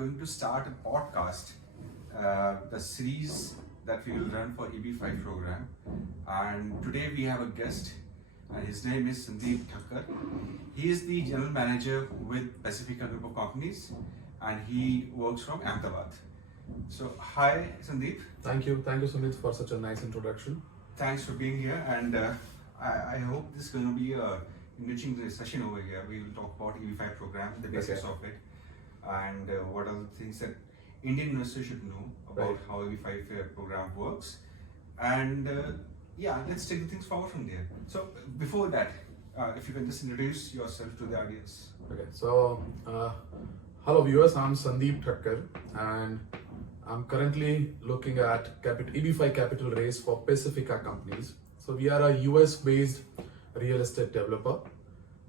going to start a podcast, the series that we will run for EB-5 program. And today we have a guest, and his name is Sandip Thakkar. He is the general manager with Pacifica Group of Companies, and he works from Ahmedabad. So, hi Sandip. Thank you, Sumit, for such a nice introduction. Thanks for being here, and I hope this is going to be a enriching session over here. We will talk about EB-5 program, the basics of it, and what are the things that Indian investors should know about how EB-5 program works. And yeah, let's take the things forward from there. So before that, if you can just introduce yourself to the audience. Okay, so hello viewers, I'm Sandip Thakkar, and I'm currently looking at EB-5 capital raise for Pacifica companies. So we are a US-based real estate developer.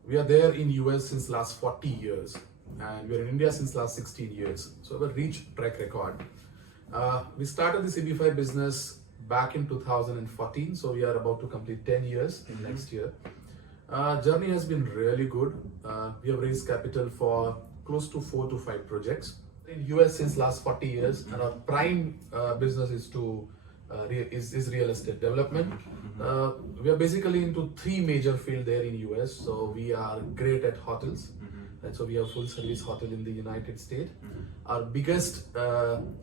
We are there in US since last 40 years, and we are in India since last 16 years. So we have a rich track record. We started this EB-5 business back in 2014, so we are about to complete 10 years in next year. Journey has been really good. We have raised capital for close to 4 to 5 projects in US since last 40 years, and our prime business is real estate development. We are basically into 3 major fields there in US. So we are great at hotels, and so we have full service hotel in the United States. Our biggest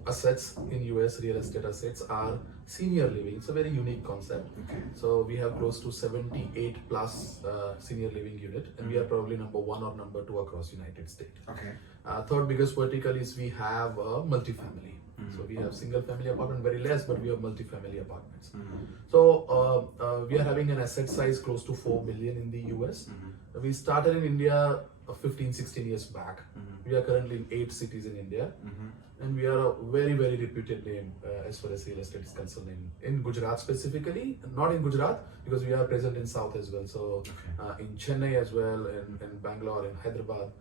assets in US, real estate assets, are senior living. It's a very unique concept. So we have close to 78 plus senior living unit, and we are probably number 1 or number 2 across United States. Third biggest vertical is we have multifamily. So we have single family apartment, very less, but we have multifamily apartments. So we are having an asset size close to 4 billion in the US. We started in India 15-16 years back. We are currently in 8 cities in India, and we are a very, very reputed name as far as real estate is concerned in Gujarat specifically. Not in Gujarat, because we are present in South as well. So in Chennai as well, in Bangalore, in Hyderabad,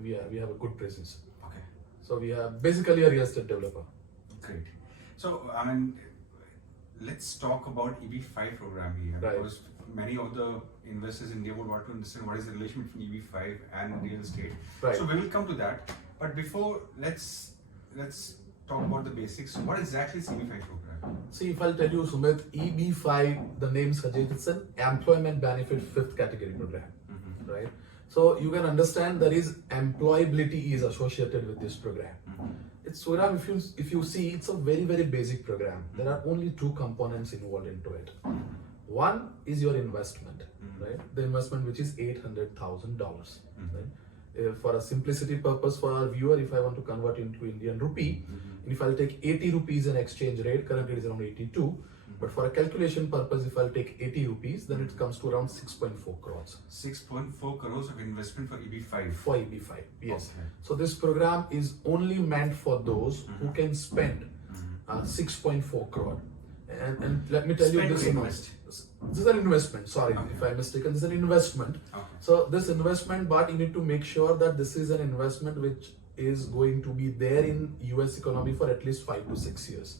we have a good presence. So we are basically a real estate developer. Great. So I mean, let's talk about EB-5 program here, because many of the investors in India would want to understand what is the relation between EB-5 and real estate. So we will come to that. But before, let's talk about the basics. What exactly is EB-5 program? See, if I'll tell you, Sumit, EB-5, the name suggests it's an employment benefit 5th category program, right? So you can understand there is employability is associated with this program. It's program, if you see, it's a very, very basic program. There are only 2 components involved into it. One is your investment, right? The investment, which is $800,000. Right? For a simplicity purpose for our viewer, if I want to convert into Indian rupee, and if I'll take 80 rupees in exchange rate, currently it is around 82. But for a calculation purpose, if I'll take 80 rupees, then it comes to around 6.4 crores. 6.4 crores of investment for EB-5? For EB-5, yes. So this program is only meant for those who can spend 6.4 crore. And let me tell you this is an investment, sorry if I'm mistaken, this is an investment. So this investment, but you need to make sure that this is an investment which is going to be there in US economy for at least 5 to 6 years.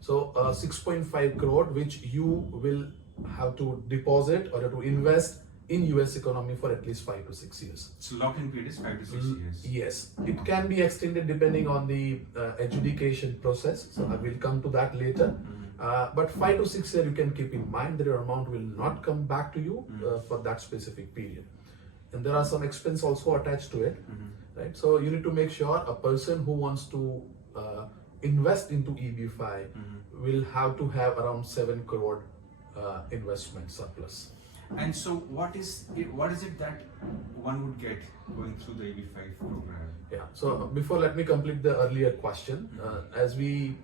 So 6.5 crore, which you will have to deposit or to invest in US economy for at least 5 to 6 years. So lock-in period is 5 to 6 years? Yes. It can be extended depending on the adjudication process. So I will come to that later. But 5 to 6 years you can keep in mind that your amount will not come back to you for that specific period. And there are some expense also attached to it. Right? So you need to make sure a person who wants to invest into EB-5 will have to have around 7 crore investment surplus. And so what is it that one would get going through the EB-5 program? Yeah, so before, let me complete the earlier question. As we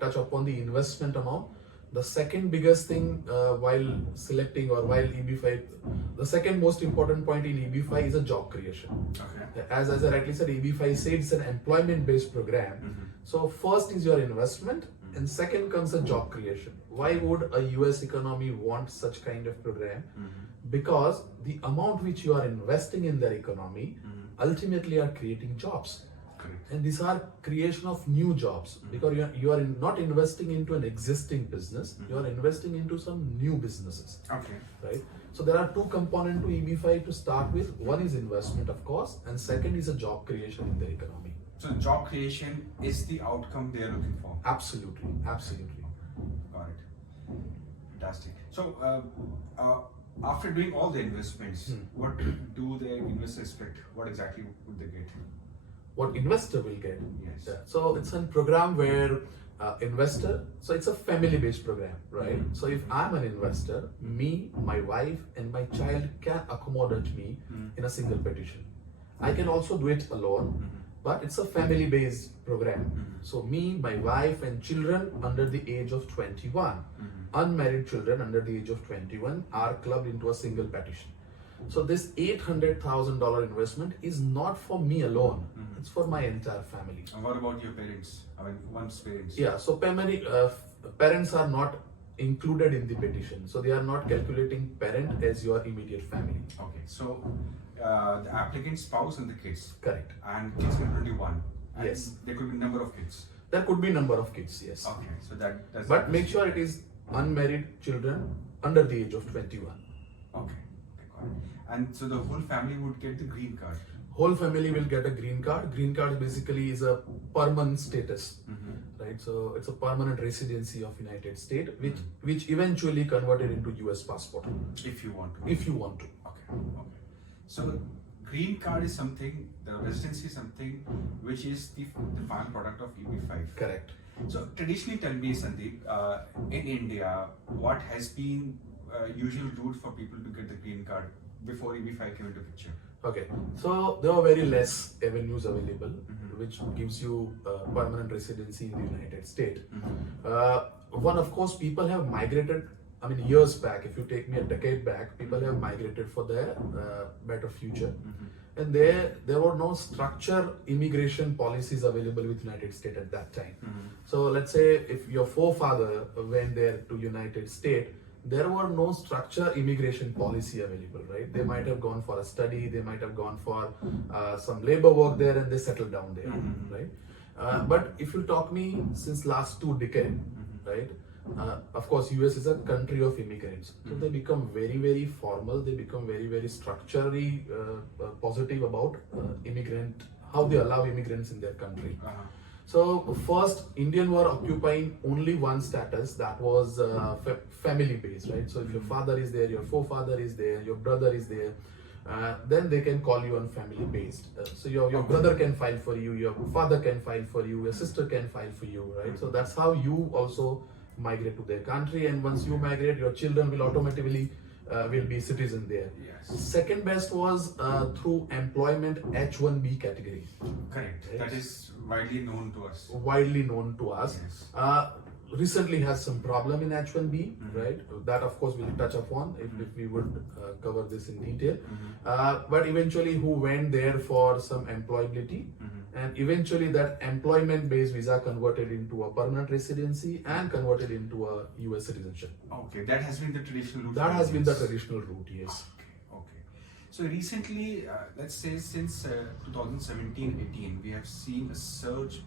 touch upon the investment amount, the second biggest thing while selecting or while EB-5, the second most important point in EB-5 is a job creation. As I rightly said, EB-5 says it's an employment based program. So first is your investment, and second comes the job creation. Why would a US economy want such kind of program? Because the amount which you are investing in their economy ultimately are creating jobs. And these are creation of new jobs, because you are not investing into an existing business, you are investing into some new businesses. Right? So there are 2 components to EB-5 to start with. One is investment, of course, and second is a job creation in the economy. So job creation is the outcome they are looking for. Absolutely, absolutely. Got it. Fantastic. So after doing all the investments, what do the investors expect? What exactly would they get? What investor will get? Yes. Yeah. So it's a program where investor, so it's a family-based program, right? So if I'm an investor, me, my wife, and my child can accommodate me in a single petition. I can also do it alone, but it's a family-based program. So me, my wife, and children under the age of 21, unmarried children under the age of 21 are clubbed into a single petition. So this $800,000 investment is not for me alone. It's for my entire family. And what about your parents? I mean, one's parents. Yeah, so parents are not included in the petition. So they are not calculating parent as your immediate family. Okay, so the applicant's spouse and the kids. Correct. And kids can only one. And Yes. there could be number of kids. There could be number of kids, yes. Okay, so that's. But make sure it is unmarried children under the age of 21. Okay, got it. And so the whole family would get the green card. Whole family will get a green card. Green card basically is a permanent status, right? So it's a permanent residency of United States, which eventually converted into US passport. If you want to. If you want to. Okay. So green card is something, the residency is something which is the final product of EB-5. Correct. So traditionally, tell me, Sandip, in India, what has been usual route for people to get the green card before EB-5 came into picture? Okay, so there are very less avenues available, which gives you permanent residency in the United States. One, of course, people have migrated. I mean, years back, if you take me a decade back, people have migrated for their better future. And there were no structure immigration policies available with United States at that time. So let's say if your forefather went there to United States, there were no structure immigration policy available, right? They might have gone for a study, they might have gone for some labor work there, and they settled down there, right? But if you talk me since last 2 decades, right? Of course, US is a country of immigrants, so they become very, very formal. They become very, very structurally positive about how they allow immigrants in their country. So first, Indian were occupying only one status, that was family based, right? So if your father is there, your forefather is there, your brother is there, then they can call you on family based. So your brother can file for you, your father can file for you, your sister can file for you, right? So that's how you also migrate to their country, and once you migrate, your children will automatically will be citizen there. Yes. Second best was through employment H1B category. Correct. Yes. That is widely known to us. Widely known to us. Yes. Recently has some problem in H1B, right? That of course we'll touch upon if we would cover this in detail. But eventually who went there for some employability, and eventually that employment based visa converted into a permanent residency and converted into a US citizenship. Okay, that has been the traditional route. That has been the traditional route, yes. Okay. So recently, let's say since 2017-18, we have seen a surge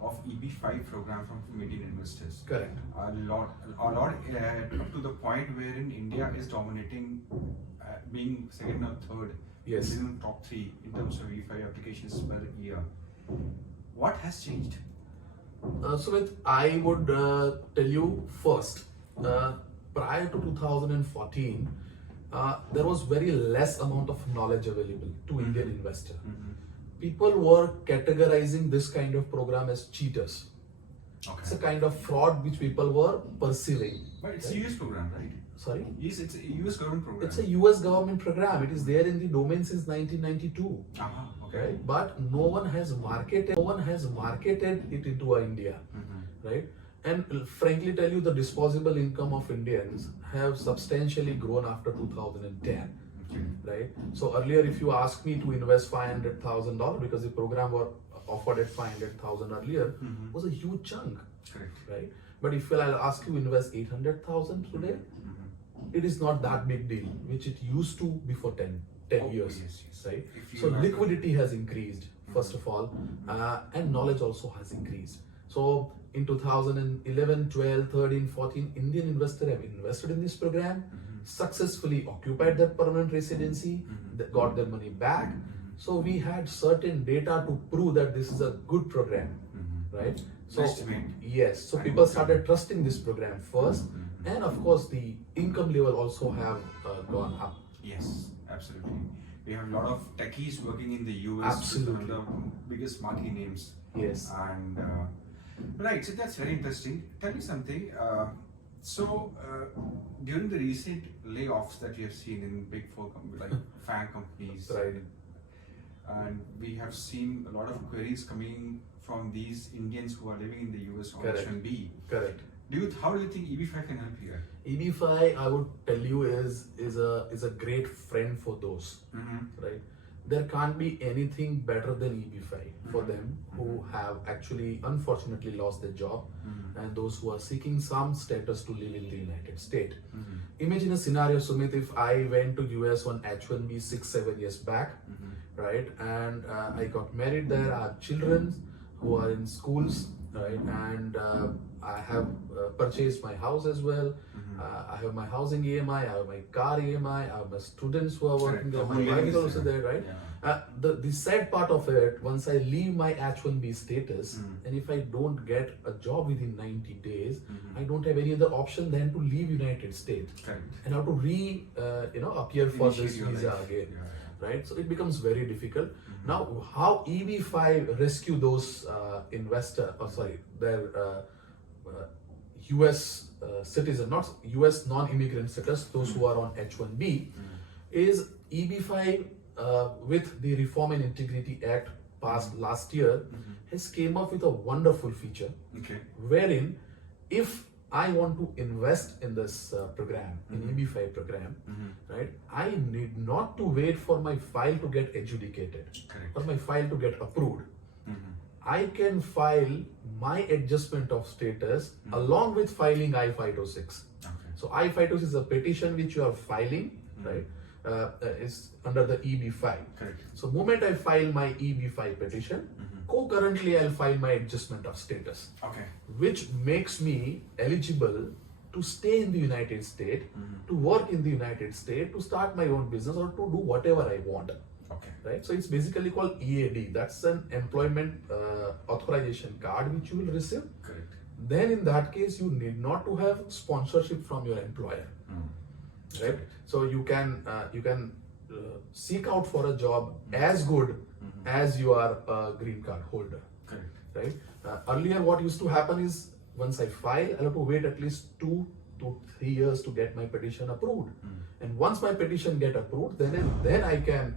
of EB-5 program from Indian investors. Correct. A lot, up to the point wherein India is dominating, being second or third. Yes. In the top 3 in terms of EB-5 applications per year. What has changed? Sumit, I would tell you first, prior to 2014, there was very less amount of knowledge available to Indian investor. People were categorizing this kind of program as cheaters. Okay. It's a kind of fraud which people were perceiving. But it's a US program, right? Sorry? Yes, it's a US government program. It's a US government program. It is there in the domain since 1992. Okay. Right? But no one has marketed it into India. Right? And frankly tell you, the disposable income of Indians have substantially grown after 2010. Right? So earlier, if you ask me to invest $500,000, because the program was offered at $500,000 earlier, was a huge chunk. Correct. Right? But if I'll ask you to invest $800,000 today, it is not that big deal, which it used to before 10 years. Yes. Right? So liquidity has increased, first of all, and knowledge also has increased. So in 2011, 12, 13, 14, Indian investors have invested in this program, successfully occupied their permanent residency, they got their money back. So we had certain data to prove that this is a good program, right? So yes, so people started trusting this program first, and of course the income level also have gone up. Yes, absolutely. We have a lot of techies working in the US. Absolutely. With one of the biggest marquee names. Yes. And right, so that's very interesting. Tell me something. During the recent layoffs that you have seen in big four like FANG companies, Right. And we have seen a lot of queries coming from these Indians who are living in the US on Correct. H1B. Correct. How do you think EB-5 can help here? EB-5, I would tell you, is a great friend for those, right? There can't be anything better than EB-5 for them who have actually unfortunately lost their job, and those who are seeking some status to live in the United States. Imagine a scenario, Sumit, if I went to US on H1B 6-7 years back, right? And I got married there, I have children who are in schools, right? And I have purchased my house as well. I have my housing EMI, I have my car EMI, I have my students who are working there, my wife is also there, right? Yeah. The sad part of it, once I leave my H1B status, and if I don't get a job within 90 days, I don't have any other option than to leave United States. Correct. And have to appear for Initiate this your visa life. again. Yeah. Right? So it becomes very difficult. Now, how EB-5 rescue those US citizen, not US non-immigrant status, those who are on H1B, is EB-5 with the Reform and Integrity Act passed last year has came up with a wonderful feature, wherein if I want to invest in this program, in EB-5 program, right? I need not to wait for my file to get adjudicated or my file to get approved. I can file my adjustment of status along with filing I-506. So I-506 is a petition which you are filing, right? Is under the EB-5. So moment I file my EB-5 petition, concurrently I'll file my adjustment of status, which makes me eligible to stay in the United States, to work in the United States, to start my own business or to do whatever I want. Right? So it's basically called EAD. That's an employment authorization card which you will receive. Then in that case, you need not to have sponsorship from your employer. Right? So you can seek out for a job as good as you are a green card holder. Right? Earlier, what used to happen is once I file, I have to wait at least 2 to 3 years to get my petition approved. And once my petition get approved, then I can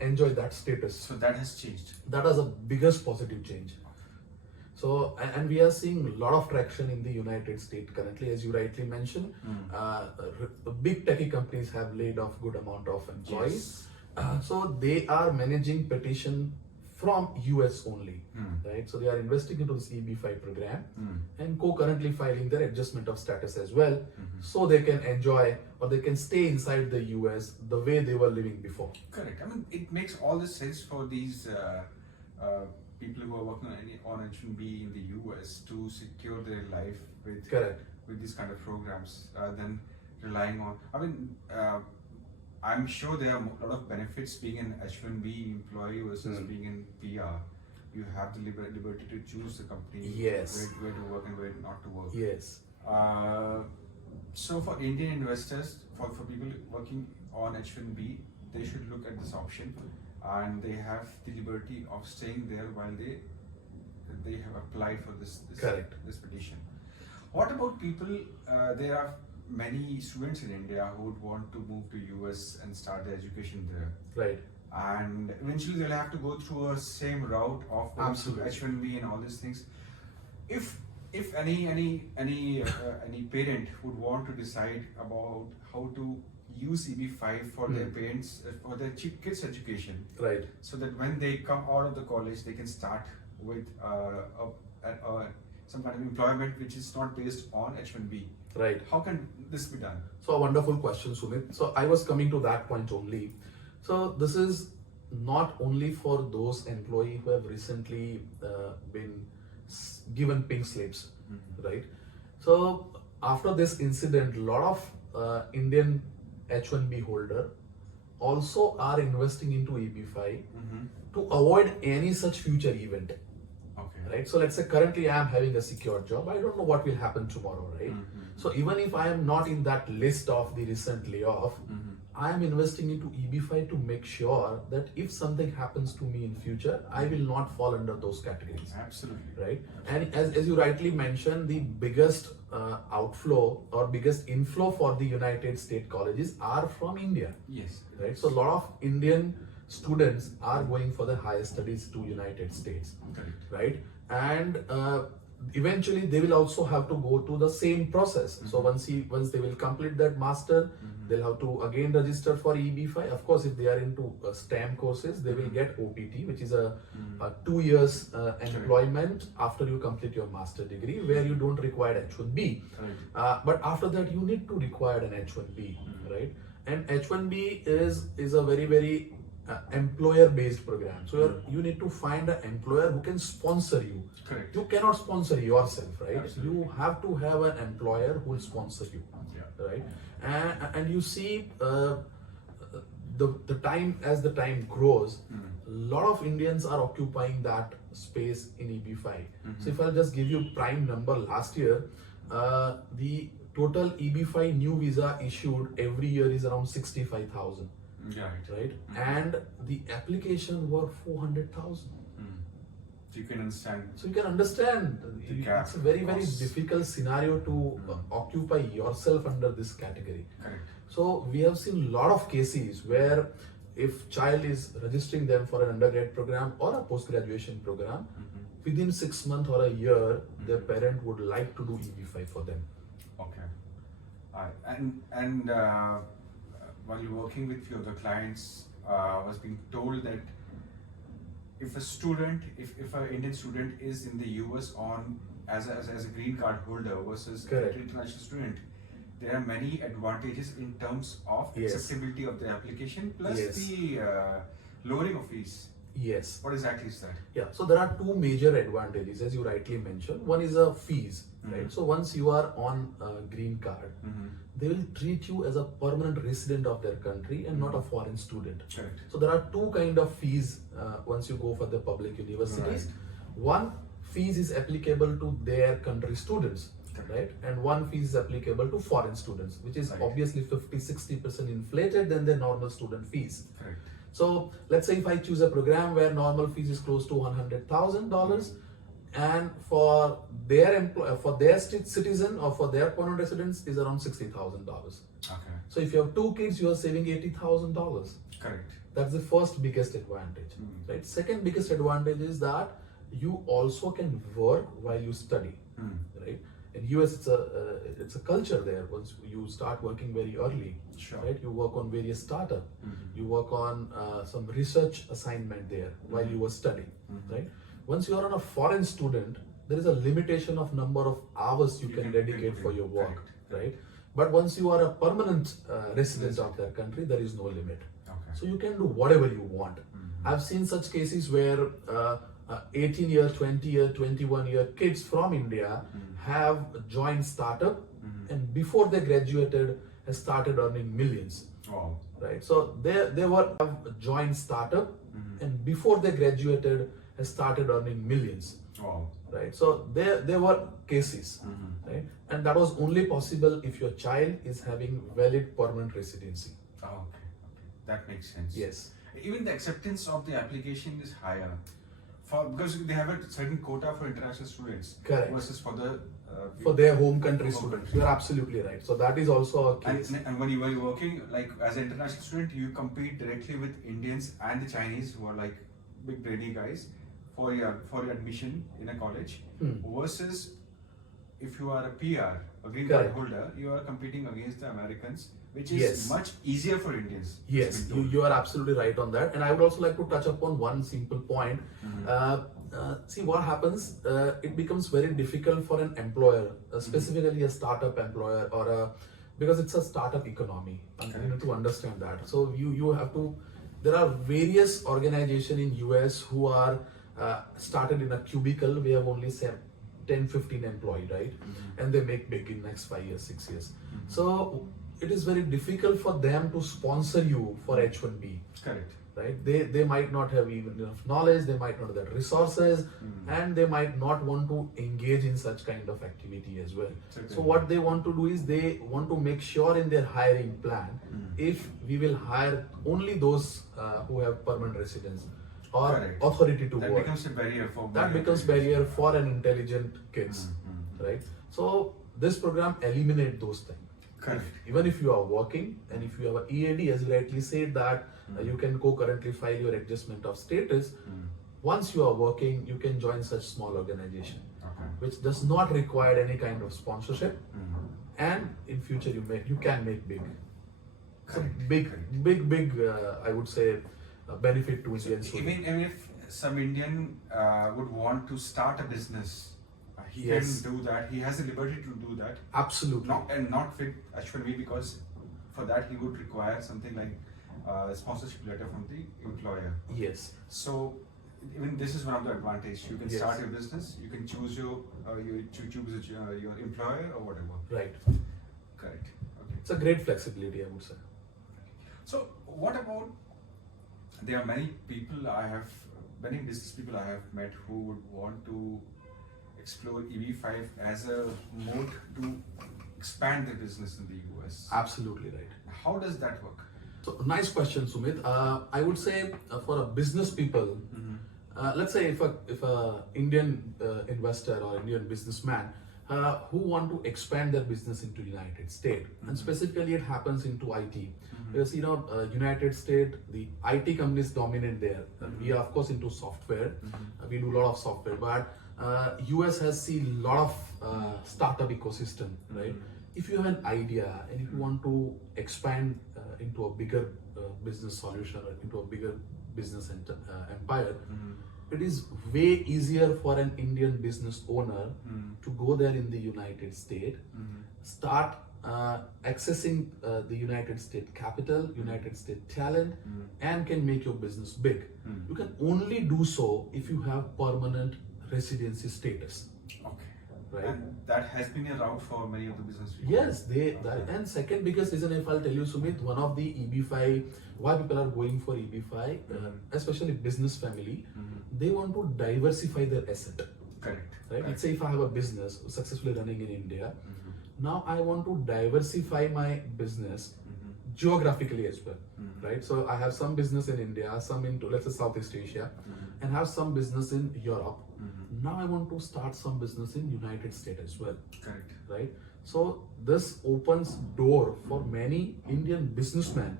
enjoy that status. So that has changed. That is the biggest positive change. So, and we are seeing a lot of traction in the United States currently, as you rightly mentioned. Big techie companies have laid off good amount of employees. So they are managing petition from US only, right? So they are investing into this EB-5 program and concurrently filing their adjustment of status as well, so they can enjoy or they can stay inside the US the way they were living before. Correct. I mean, it makes all the sense for these people who are working on H1B in the US to secure their life with these kind of programs rather than relying on. I mean, I'm sure there are a lot of benefits being an H1B employee versus being in PR. You have the liberty to choose the company, where to work and where not to work. So for Indian investors, for people working on H1B, they should look at this option, and they have the liberty of staying there while they have applied for this petition. What about people? There are many students in India who would want to move to US and start their education there. Right. And eventually they'll have to go through a same route of H1B and all these things. If any parent would want to decide about how to use EB-5 for their parents, for their kids' education, right? So that when they come out of the college, they can start with some kind of employment which is not based on H1B. Right. How can this be done? So a wonderful question, Sumit. So I was coming to that point only. So this is not only for those employees who have recently been given pink slips, right? So after this incident, a lot of Indian H1B holder also are investing into EB-5 Mm-hmm. to avoid any such future event. Okay. Right? So let's say currently I am having a secure job. I don't know what will happen tomorrow, right? Mm-hmm. So even if I am not in that list of the recent layoff, Mm-hmm. I am investing into EB-5 to make sure that if something happens to me in future, I will not fall under those categories. Absolutely. Right? And as you rightly mentioned, the biggest outflow or biggest inflow for the United States colleges are from India. Yes. Right? So a lot of Indian students are going for the higher studies to United States. Correct. Right? And eventually they will also have to go to the same process. So once they will complete that master, they'll have to again register for EB-5. Of course, if they are into STEM courses, they will get OPT, which is a 2 years employment after you complete your master degree, where you don't require H1B. Correct. But after that, you need to require an H1B, right? And H1B is a very employer-based program. So you need to find an employer who can sponsor you. Correct. You cannot sponsor yourself, right? Absolutely. You have to have an employer who will sponsor you, Yeah. right? And you see, the time as the time grows, a lot of Indians are occupying that space in EB-5. So if I'll just give you prime number, last year, the total EB-5 new visa issued every year is around 65,000. Right? And the application were 400,000. So you can understand. So you can understand The gap, it's a very of course. difficult scenario to occupy yourself under this category. Correct. So we have seen a lot of cases where if child is registering them for an undergrad program or a post-graduation program, within 6 months or a year, their parent would like to do EB-5 for them. Okay. While you're working with few of the clients, I was being told that if a student, if an Indian student is in the US on as a green card holder versus Correct. an international student, there are many advantages in terms of Yes. acceptability of the application plus Yes. the lowering of fees. Yes. What exactly is that? Yeah, so there are two major advantages, as you rightly mentioned. One is a fees, right? So once you are on a green card, they will treat you as a permanent resident of their country and not a foreign student. Correct. So there are two kind of fees once you go for the public universities. One fees is applicable to their country students, right? And one fee is applicable to foreign students, which is obviously 50-60% inflated than their normal student fees. Correct. So let's say if I choose a program where normal fees is close to $100,000, and for their citizen or for their permanent residents is around $60,000. Okay. So if you have two kids, you are saving $80,000. Correct. That's the first biggest advantage, right? Second biggest advantage is that you also can work while you study, right? In US, it's a culture there. Once you start working very early, Sure. right? You work on various startup, you work on some research assignment there while you were studying, right? Once you are on a foreign student, there is a limitation of number of hours you can dedicate for your work, right? But once you are a permanent resident of their country, there is no limit. Okay. So you can do whatever you want. I've seen such cases where 18-year, 20-year, 21-year kids from India have joined startup and before they graduated has started earning millions. Wow. Right? So they were have joined startup and before they graduated has started earning millions. Wow. Right? So there were cases, right? And that was only possible if your child is having valid permanent residency. Oh, okay. That makes sense. Yes. Even the acceptance of the application is higher because they have a certain quota for international students. Correct. Versus for their home country Home students. country. You're absolutely right. So that is also a case. And when you are working like as an international student, you compete directly with Indians and the Chinese who are like big brainy guys for your admission in a college. Versus if you are a PR, a green card Correct. holder, you are competing against the Americans, which is Yes. much easier for Indians. Yes, you are absolutely right on that. And I would also like to touch upon one simple point. See what happens, it becomes very difficult for an employer, specifically a startup employer because it's a startup economy. And you need to understand that. So you have to, there are various organizations in US who are started in a cubicle. We have only 10-15 employees, right? And they make big in next 5 years, 6 years. So it is very difficult for them to sponsor you for H1B. Correct. Right? They might not have even enough knowledge, they might not have that resources, and they might not want to engage in such kind of activity as well. Certainly. So what they want to do is they want to make sure in their hiring plan, if we will hire only those who have permanent residence or Correct. authority to That work. becomes a barrier for That becomes barrier for an intelligent kids, right? So this program eliminate those things. Correct. Even if you are working and if you have a EAD, as you rightly said, that you can concurrently file your adjustment of status. Once you are working, you can join such small organization, Okay. which does not require any kind of sponsorship, and in future you can make big. So Correct. big, I would say, benefit to Indian students. Even if some Indian would want to start a business, he Yes. can do that. He has the liberty to do that. Absolutely. Not with H1B, because for that he would require something like a sponsorship letter from the employer. Yes. So even this is one of the advantages. You can Yes. start your business. You can choose your employer or whatever. Right. Correct. Okay. It's a great flexibility, I would say. So what about, there are many business people I have met who would want to explore EB-5 as a mode to expand their business in the US. Absolutely right. How does that work? So nice question, Sumit. I would say for a business people, let's say if a Indian investor or Indian businessman who want to expand their business into United States, and specifically it happens into IT, because United States, the IT companies dominate there. We are of course into software. We do a lot of software, but US has seen a lot of startup ecosystem, right? If you have an idea and if you want to expand into a bigger business solution or into a bigger business empire, it is way easier for an Indian business owner to go there in the United States, start accessing the United States capital, United States talent, and can make your business big. You can only do so if you have permanent residency status. Okay. Right. And that has been a route for many of the business people. Yes, and second biggest reason, if I'll tell you, Sumit, one of the EB-5, why people are going for EB-5, especially business family, they want to diversify their asset. Correct. Right? Let's say if I have a business successfully running in India, now I want to diversify my business geographically as well, right? So I have some business in India, some into, let's say, Southeast Asia, and have some business in Europe. Now I want to start some business in United States as well. Correct. Right? So this opens door for many Indian businessmen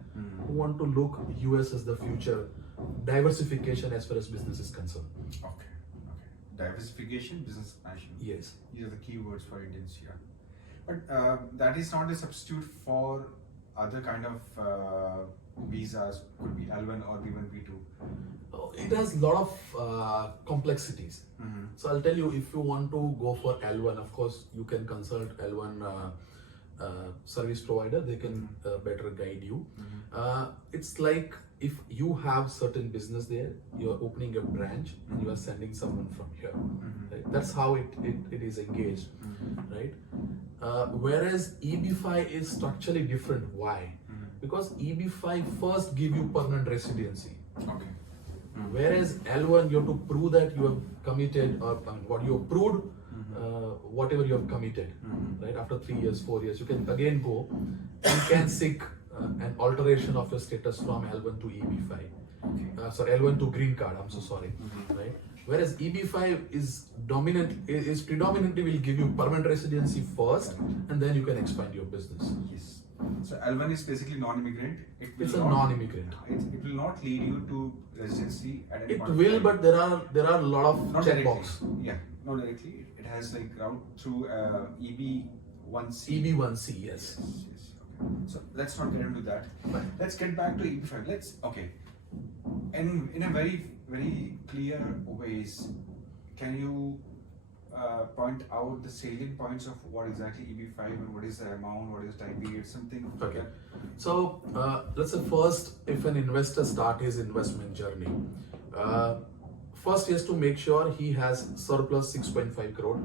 who want to look US as the future, diversification as far as business is concerned. Okay. Diversification, business expansion. Yes. These are the key words for Indians here. But that is not a substitute for other kind of visas, could be L1 or B1, B2. It has a lot of complexities. So I'll tell you, if you want to go for L1, of course, you can consult L1 service provider. They can better guide you. It's like if you have certain business there, you are opening a branch and you are sending someone from here. Right? That's how it is engaged, right? Whereas EB-5 is structurally different. Why? Because EB-5 first give you permanent residency. Okay. Whereas L1, you have to prove that you have committed, or what you have proved, whatever you have committed, right? After 3 years, 4 years, you can again go and can seek an alteration of your status from L1 to EB-5. Sorry, L1 to green card. I'm so sorry, right? Whereas EB-5 is predominantly will give you permanent residency first, and then you can expand your business. Yes. So L1 is basically non-immigrant. It's a non-immigrant. It will not lead you to residency at any It point. will, but there are a lot of Not checkbox. directly. Yeah, not directly. It has like route through EB-1C. EB-1C, yes. Yes. Okay. So let's not get into that. Fine. Let's get back to EB-5. In a very clear ways, can you point out the salient points of what exactly EB-5 and what is the amount, what is the time period, something? Okay. So let's say first, if an investor start his investment journey, first he has to make sure he has surplus 6.5 crore,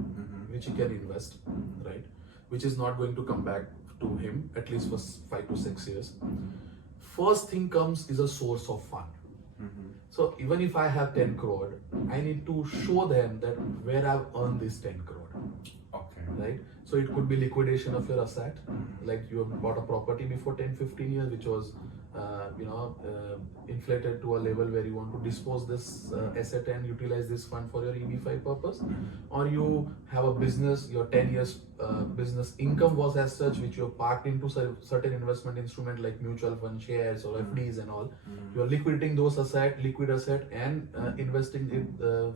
which he can invest, right? Which is not going to come back to him, at least for 5 to 6 years. First thing comes is a source of fund. So even if I have 10 crore, I need to show them that where I've earned this 10 crore. Okay. Right? So it could be liquidation of your asset, like you have bought a property before 10-15 years, which was inflated to a level where you want to dispose this asset and utilize this fund for your EB-5 purpose, or you have a business, your 10 years business income was as such, which you have parked into certain investment instrument like mutual fund shares or FDs and all. You are liquidating those liquid asset and investing it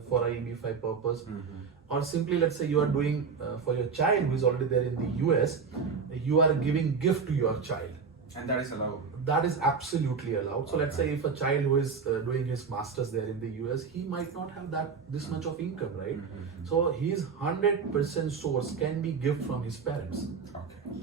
for a EB-5 purpose. Or simply, let's say you are doing for your child who is already there in the US, you are giving gift to your child. And that is allowed? That is absolutely allowed. So let's say if a child who is doing his masters there in the US, he might not have this much of income, right? So his 100% source can be gift from his parents,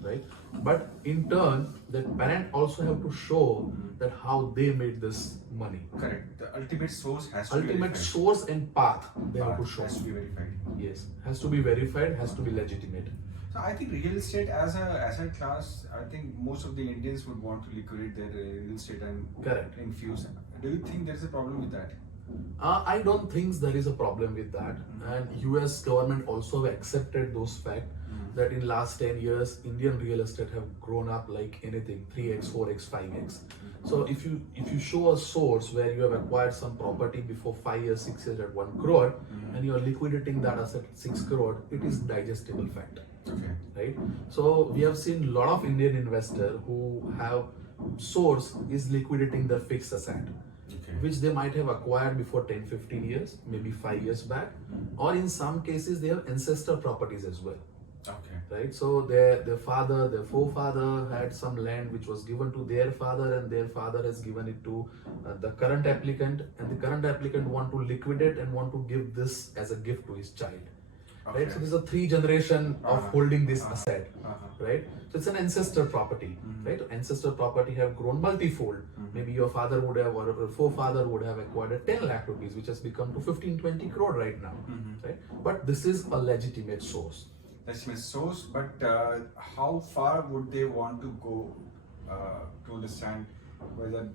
right? But in turn, the parent also have to show that how they made this money. Correct. The ultimate source has to be Ultimate verified. source and path they have to show. Has to be verified. Yes, has to be verified, has to be legitimate. So I think real estate as a asset class, I think most of the Indians would want to liquidate their real estate and Correct. infuse. Do you think there is a problem with that? I don't think there is a problem with that. And US government also accepted those facts that in last 10 years, Indian real estate have grown up like anything, 3x, 4x, 5x. So if you show a source where you have acquired some property before 5 years, 6 years at 1 crore, and you are liquidating that asset at 6 crore, it is digestible fact. Okay. Right? So we have seen a lot of Indian investors who have source is liquidating their fixed asset, which they might have acquired before 10-15 years, maybe 5 years back, or in some cases they have ancestor properties as well. Okay. Right? So their father, their forefather had some land which was given to their father, and their father has given it to the current applicant, and the current applicant want to liquidate and want to give this as a gift to his child. Okay. Right? So there's a 3 generation of holding this asset, right? So it's an ancestor property, right? Ancestor property have grown multifold. Maybe your father would have, or your forefather would have acquired a 10 lakh rupees, which has become to 15-20 crore right now, right? But this is a legitimate source. Legitimate source, but how far would they want to go to understand whether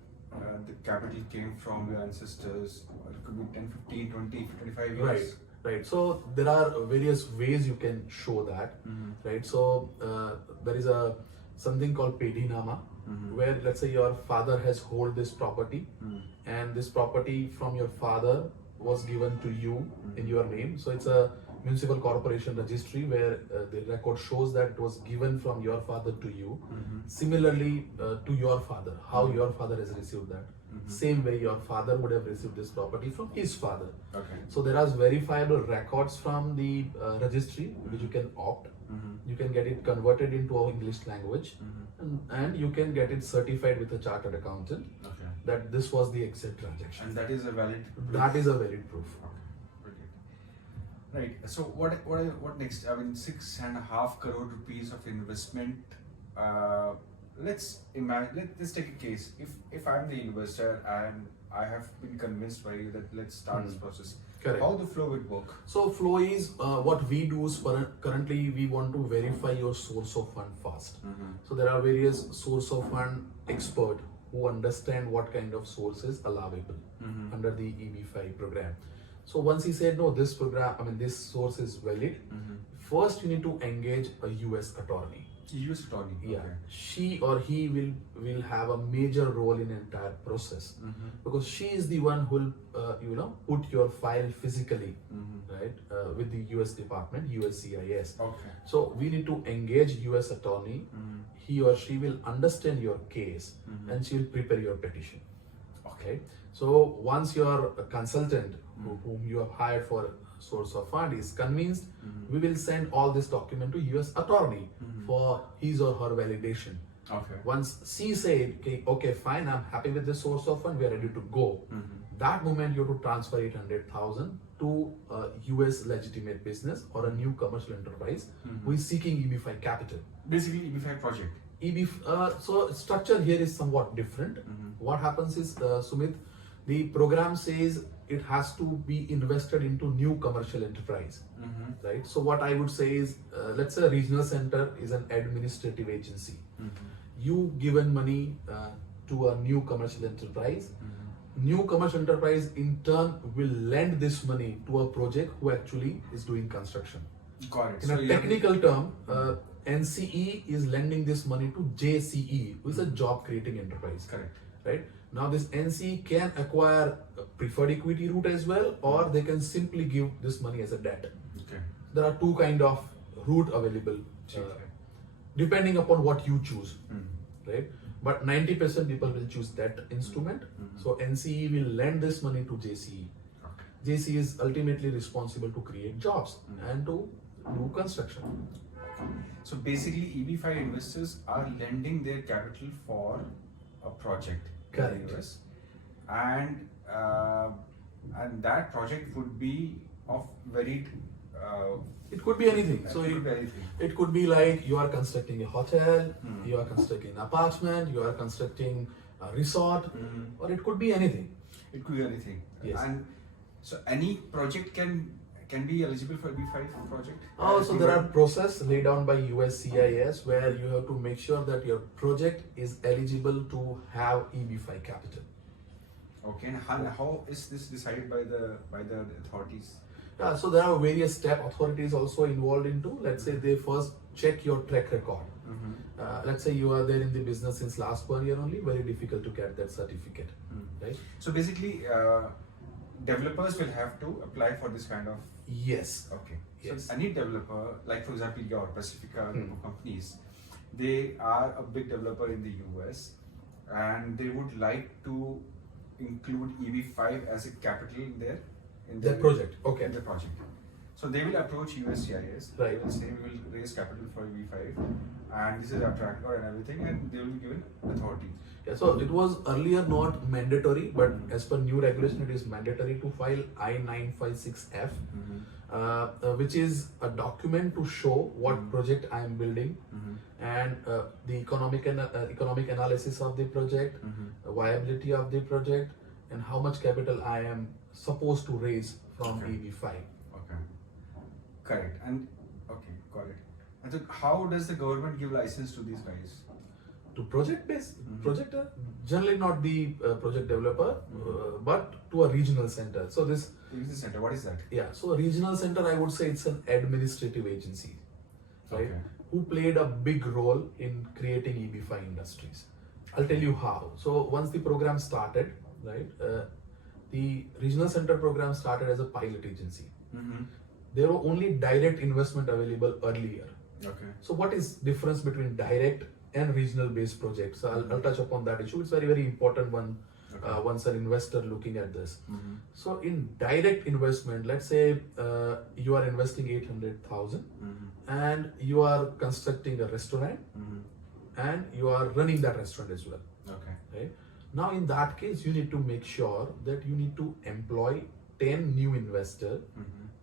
the capital came from your ancestors, or it could be 10, 15, 20, 25 years? Right. So there are various ways you can show that, right? So there is something called Pedinama, where let's say your father has hold this property, and this property from your father was given to you in your name. So it's a municipal corporation registry where the record shows that it was given from your father to you. Similarly to your father, how your father has received that. Same way your father would have received this property from his father. Okay. So there are verifiable records from the registry which you can opt. You can get it converted into our English language, and you can get it certified with a chartered accountant that this was the exact transaction. And that is a valid proof? That is a valid proof. Right. So what next? I mean, 6.5 crore rupees of investment. Let's imagine. Let's take a case. If I'm the investor and I have been convinced by you that let's start this process. Correct. How the flow would work? So flow is what we do is currently we want to verify your source of fund first. So there are various source of fund expert who understand what kind of source is allowable under the EB-5 program. So once he said no, this source is valid, first you need to engage a US attorney. US attorney. Yeah, Okay. she or he will have a major role in the entire process, because she is the one who will put your file physically, right, with the US department, USCIS. Okay. So we need to engage US attorney. He or she will understand your case, and she will prepare your petition. Okay. So once your consultant whom you have hired for source of fund is convinced, we will send all this document to US attorney for his or her validation. Okay. Once she said, okay, fine, I'm happy with the source of fund, we are ready to go. That moment you have to transfer 800,000 to a US legitimate business or a new commercial enterprise who is seeking EB-5 capital. Basically, EB-5 project. So structure here is somewhat different. What happens is, Sumit, the program says it has to be invested into new commercial enterprise, right? So what I would say is, let's say a regional center is an administrative agency. You given money to a new commercial enterprise. New commercial enterprise in turn will lend this money to a project who actually is doing construction. Got it. In a technical term, NCE is lending this money to JCE, who is a job creating enterprise. Correct. Right? Now this NCE can acquire a preferred equity route as well, or they can simply give this money as a debt. Okay. There are two kind of route available, depending upon what you choose, right? But 90% people will choose that instrument. So NCE will lend this money to JCE. JCE is ultimately responsible to create jobs and to do construction. So basically, EB-5 investors are lending their capital for a project in the US, and that project would be of varied. It could be anything. So it could be like you are constructing a hotel, you are constructing an apartment, you are constructing a resort, or it could be anything. It could be anything. Yes. And so any project can be eligible for EB-5 project? So there are processes laid down by USCIS where you have to make sure that your project is eligible to have EB-5 capital. Okay, and how is this decided by the authorities? Yeah, so there are various step authorities also involved into. Let's say they first check your track record. Let's say you are there in the business since last 1 year only, very difficult to get that certificate, right? So basically, developers will have to apply for this kind of. Yes. Okay. Yes. So any developer, like for example your Pacifica Group of Companies, they are a big developer in the US, and they would like to include EB-5 as a capital in their project. Okay. In the project. So they will approach USCIS. Right. They will say we will raise capital for EB-5, and this is our track record and everything, and they will be given authority. Yeah, so it was earlier not mandatory, but as per new regulation, it is mandatory to file I-956F, which is a document to show what project I am building, and the economic analysis of the project, viability of the project, and how much capital I am supposed to raise from EB-5. Okay. Correct. And okay, got it. And so how does the government give license to these guys? To project-based projector, generally not the project developer, but to a regional center. So this regional center, what is that? Yeah, so a regional center, I would say it's an administrative agency, right? Okay. Who played a big role in creating EB-5 industries. I'll tell you how. So once the program started, right, the regional center program started as a pilot agency. There were only direct investment available earlier. Okay. So what is difference between direct and regional based projects? So I'll touch upon that issue. It's very, very important one once an investor looking at this. So in direct investment, let's say you are investing 800,000 and you are constructing a restaurant and you are running that restaurant as well. Okay. Right? Now in that case, you need to make sure that you need to employ 10 new investors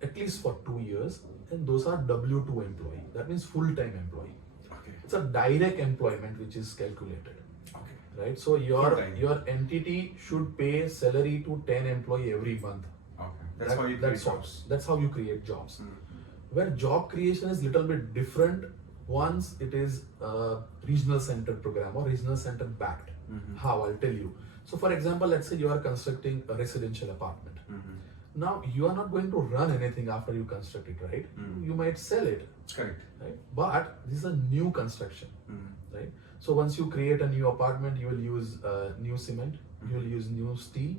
at least for 2 years, and those are W2 employee. That means full-time employee. Okay. It's a direct employment which is calculated. Okay. Right? So your entity should pay salary to 10 employee every month. Okay. That's how you create jobs. That's how you create jobs. Where job creation is little bit different once it is a regional center program or regional center backed. How? I'll tell you. So for example, let's say you are constructing a residential apartment. Now you are not going to run anything after you construct it, right? You might sell it. Correct. Right? But this is a new construction, right? So once you create a new apartment, you will use new cement, you will use new steel,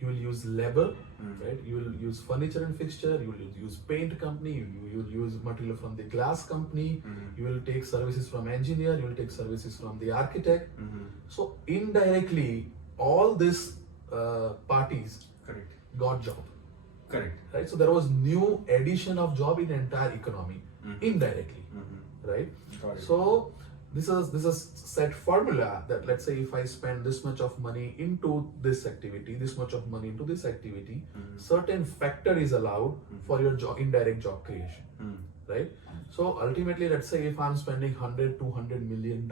you will use labor, right? You will use furniture and fixture, you will use paint company, you will use material from the glass company, you will take services from engineer, you will take services from the architect. So indirectly, all these parties got job. Correct. Right? So there was new addition of job in the entire economy, indirectly, right? So this is set formula that let's say if I spend this much of money into this activity, this much of money into this activity, certain factor is allowed for your indirect job creation, right? So ultimately, let's say if I'm spending $100-200 million,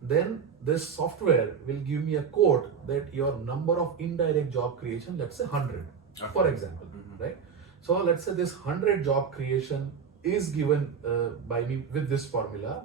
then this software will give me a code that your number of indirect job creation, let's say 100. for example, right? So let's say this 100 job creation is given by me with this formula.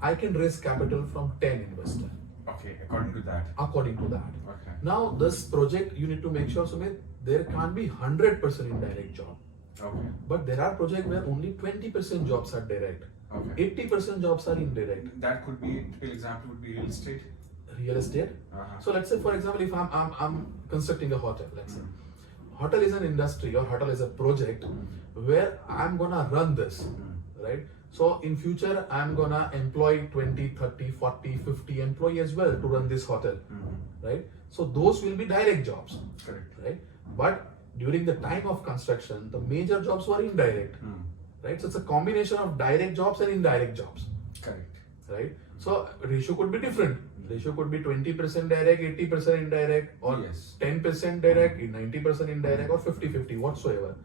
I can raise capital from 10 investors. Okay, according to that. According to that. Okay. Now this project, you need to make sure, Sumit, there can't be 100% indirect job. Okay. But there are projects where only 20% jobs are direct. Okay. 80% jobs are indirect. That could be, typical example would be real estate. Real estate. So let's say, for example, if I'm constructing a hotel, let's say. Hotel is an industry or hotel is a project where I'm gonna run this, right? So in future, I'm gonna employ 20, 30, 40, 50 employees as well to run this hotel, right? So those will be direct jobs, Correct. right? But during the time of construction, the major jobs were indirect, right? So it's a combination of direct jobs and indirect jobs, Correct. right? So ratio could be different. Ratio could be 20% direct, 80% indirect, or Yes. 10% direct, 90% indirect, or 50-50, whatsoever.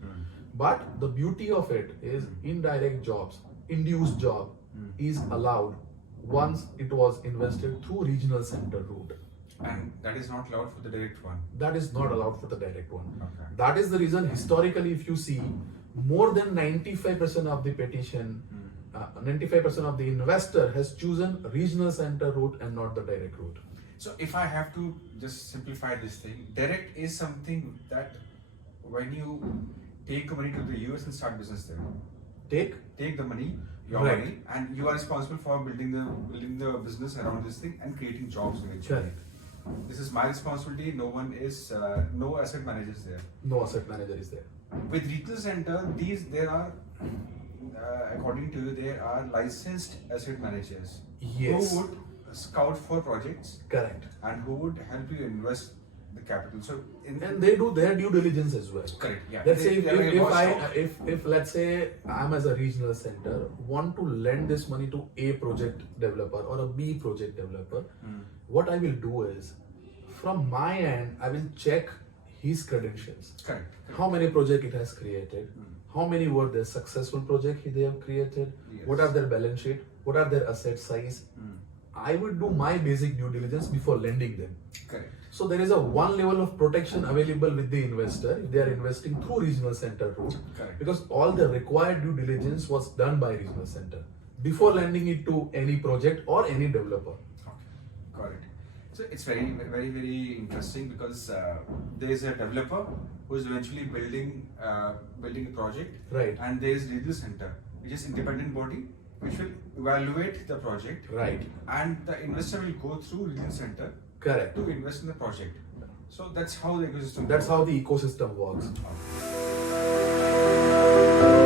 But the beauty of it is indirect jobs, induced job is allowed once it was invested through regional center route. And that is not allowed for the direct one. That is not allowed for the direct one. Okay. That is the reason historically, if you see, more than 95% of the petition, 95% of the investor has chosen regional center route and not the direct route. So if I have to just simplify this thing, direct is something that when you take money to the US and start business there, take the money, your Right. money, and you are responsible for building the business around this thing and creating jobs eventually. Correct. This is my responsibility. No one is, no asset managers there. No asset manager is there. With regional center, there are, according to you, there are licensed asset managers Yes. who would scout for projects Correct. and who would help you invest the capital. So, And they do their due diligence as well. correct, yeah. Let's say They watch out. if let's say I'm as a regional center want to lend this money to A project developer or a B project developer, what I will do is from my end I will check his credentials. Correct. How many projects it has created, how many were the successful project they have created, Yes. what are their balance sheet, what are their asset size. I will do my basic due diligence before lending them. Correct. So there is a one level of protection available with the investor if they are investing through regional center route, Correct. because all the required due diligence was done by regional center before lending it to any project or any developer. Okay. Got it. So it's very, very, very interesting because there is a developer who is eventually building a project, Right. and there is regional center, which is independent body, which will evaluate the project, Right. and the investor will go through regional center Correct. to invest in the project. So that's how the ecosystem. That's works. how the ecosystem works. Okay.